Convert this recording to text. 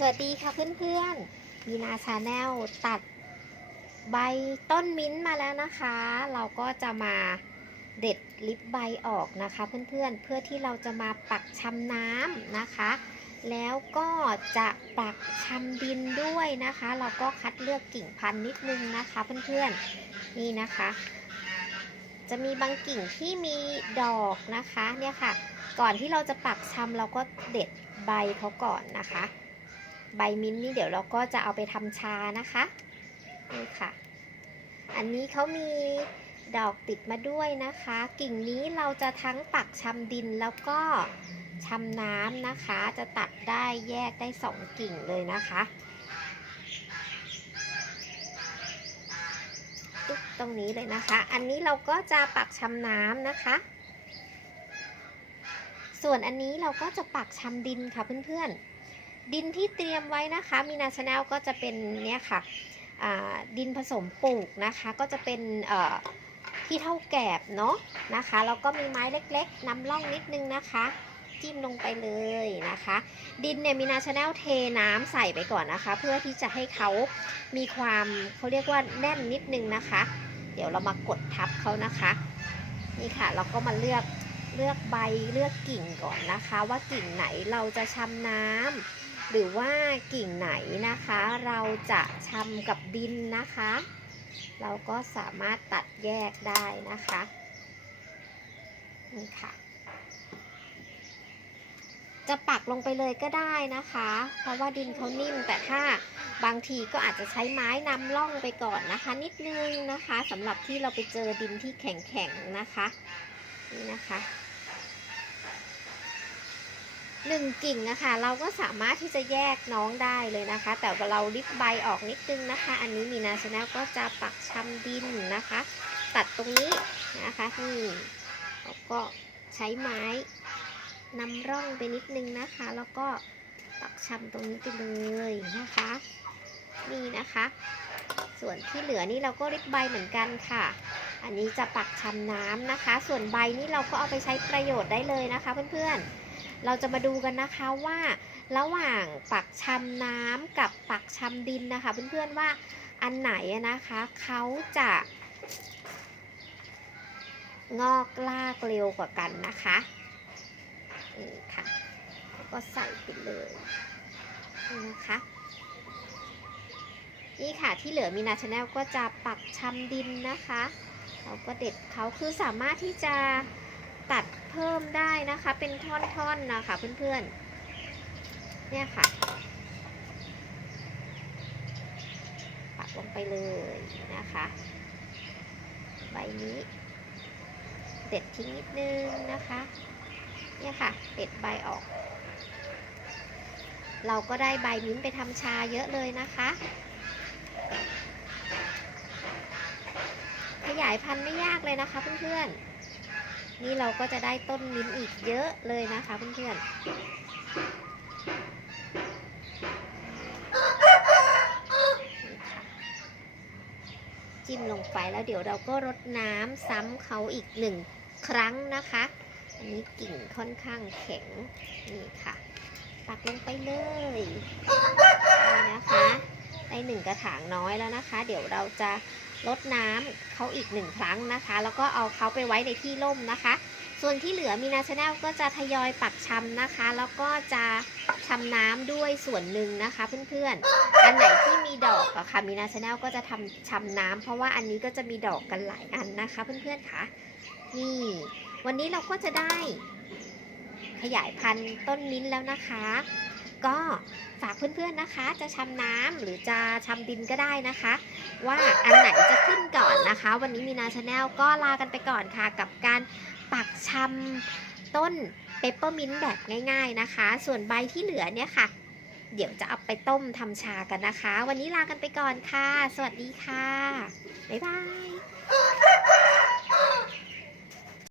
สวัสดีค่ะเพื่อนๆมีนาชาแนลตัดใบต้นมิ้นท์มาแล้วนะคะ เราก็จะมาเด็ดลิปใบออกนะคะเพื่อนๆเพื่อที่เราจะมาปักชำน้ำนะคะ แล้วก็จะปักชำดินด้วยนะคะ เราก็คัดเลือกกิ่งพันธุ์นิดนึงนะคะเพื่อนๆนี่นะคะ จะมีบางกิ่งที่มีดอกนะคะเนี่ยค่ะ ก่อนที่เราจะปักชำเราก็เด็ดใบเขาก่อนนะคะ ใบมิ้นท์นี่เดี๋ยวเราก็จะเอาไปทำชานะคะนี่ค่ะ อันนี้เขามีดอกติดมาด้วยนะคะ กิ่งนี้เราจะทั้งปักชำดินแล้วก็ชำน้ำนะคะ จะตัดได้แยกได้สองกิ่งเลยนะคะตุ๊บตรงนี้เลยนะคะ อันนี้เราก็จะปักชำน้ำนะคะ ส่วนอันนี้เราก็จะปักชำดินค่ะเพื่อนๆ ดินที่เตรียมไว้นะคะ มีนาชาแนลก็จะเป็นเนี่ยค่ะดินผสมปลูกนะคะ ก็จะเป็นที่เท่าแกบเนาะนะคะแล้วก็มีไม้เล็กๆนำร่องนิดนึงนะคะ จิ้มลงไปเลยนะคะ ดินเนี่ยมีนาชาแนลเทน้ำใส่ไปก่อนนะคะ เพื่อที่จะให้เขามีความเขาเรียกว่าแน่นนิดนึงนะคะ เดี๋ยวเรามากดทับเขานะคะนี่ค่ะเราก็มาเลือกเลือกใบเลือกกิ่งก่อนนะคะ ว่ากิ่งไหนเราจะชำน้ำ หรือว่ากิ่งไหนนะคะ เราจะชำกับดินนะคะ เราก็สามารถตัดแยกได้นะคะนี่ค่ะ จะปักลงไปเลยก็ได้นะคะ เพราะว่าดินเขานิ่มแต่ถ้าบางทีก็อาจจะใช้ไม้นำล่องไปก่อนนะคะ นิดนึงนะคะสำหรับที่เราไปเจอดินที่แข็งๆนะคะนี่นะคะ หนึ่งกิ่งนะคะ เราก็สามารถที่จะแยกน้องได้เลยนะคะ แต่เราลิบใบออกนิดนึงนะคะ อันนี้มีนาชาแนลก็จะปักชำดินนะคะ ตัดตรงนี้นะคะนี่แล้วก็ใช้ไม้นำร่องไปนิดนึงนะคะ แล้วก็ปักชำตรงนี้ไปเลยนะคะนี่นะคะ ส่วนที่เหลือนี่เราก็ริบใบเหมือนกันค่ะ อันนี้จะปักชำน้ำนะคะ ส่วนใบนี่เราก็เอาไปใช้ประโยชน์ได้เลยนะคะเพื่อนๆ เราจะมาดูกันนะคะว่า ระหว่างปักชำน้ำกับปักชำดินนะคะ เพื่อนๆว่าอันไหนนะคะเขาจะงอกลากเร็วกว่ากันนะคะนี่ค่ะ ก็ใส่ไปเลยนะคะนี่ค่ะที่เหลือมีนาชาแนลก็จะปักชำดินนะคะ เราก็เด็ดเขาคือสามารถที่จะ ตัดเพิ่มได้นะคะ เป็นท่อนๆนะคะเพื่อนๆ เนี่ยค่ะปักลงไปเลยนะคะ ใบนี้เด็ดทิ้งนิดนึงนะคะ เนี่ยค่ะเด็ดใบออก เราก็ได้ใบมิ้นท์ไปทำชาเยอะเลยนะคะขยายพันธุ์ไม่ยากเลยนะคะเพื่อนๆ นี่เราก็จะได้ต้นมิ้นท์อีกเยอะเลยนะคะเพื่อนๆจิ้มลงไปแล้วเดี๋ยวเราก็รดน้ำซ้ำเขาอีกหนึ่งครั้งนะคะ อันนี้กิ่งค่อนข้างแข็งนี่ค่ะปักลงไปเลยนี่นะคะ ได้หนึ่งกระถางน้อยแล้วนะคะ เดี๋ยวเราจะลดน้ำเขาอีกหนึ่งครั้งนะคะ แล้วก็เอาเขาไปไว้ในที่ร่มนะคะ ส่วนที่เหลือมีนาชาแนลก็จะทยอยปักชำนะคะ แล้วก็จะชำน้ำด้วยส่วนหนึ่งนะคะเพื่อนๆ อันไหนที่มีดอกอะค่ะมีนาชาแนลก็จะทำชำน้ำเพราะว่าอันนี้ก็จะมีดอกกันหลายอันนะคะเพื่อนๆค่ะนี่ วันนี้เราก็จะได้ขยายพันธุ์ต้นมิ้นท์แล้วนะคะ ก็ฝากเพื่อนๆนะคะ จะชำน้ำหรือจะชำดินก็ได้นะคะ ว่าอันไหนจะขึ้นก่อนนะคะ วันนี้มีนาชาแนลก็ลากันไปก่อนค่ะ กับการปักชำต้นเปปเปอร์มินต์แบบง่าย ๆนะคะ ส่วนใบที่เหลือเนี่ยค่ะ เดี๋ยวจะเอาไปต้มทำชากันนะคะ วันนี้ลากันไปก่อนค่ะ สวัสดีค่ะ บ๊ายบาย